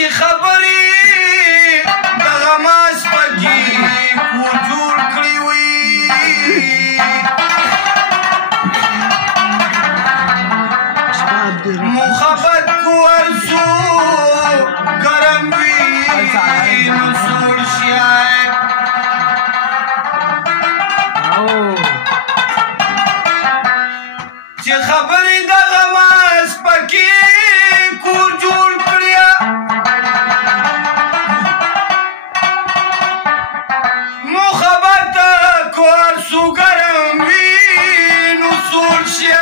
چې خبرې دغه ماسپکي کور جوړ کړي وي محبت کو ارزو ګرم وي نو سوړ شي چې خبرې دغه ماسپکي کور جوړ کړي محبت کو ارزو ګرم وي نو سوړ شي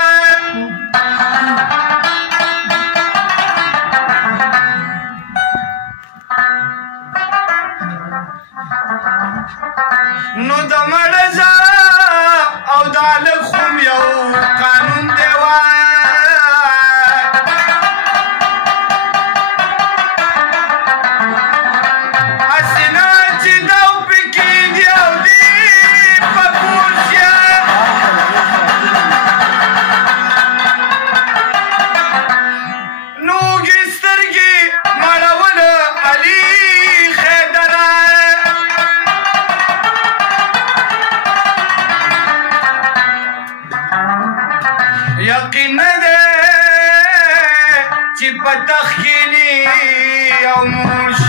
نو د مړه زاره او د هلک خم یو قانون دی وای هسې نه چې دو پکې دي او دي په کور شي نو اوږې سترګې مړوله علي یقین نه دی چې په تخت کښېني او مور شي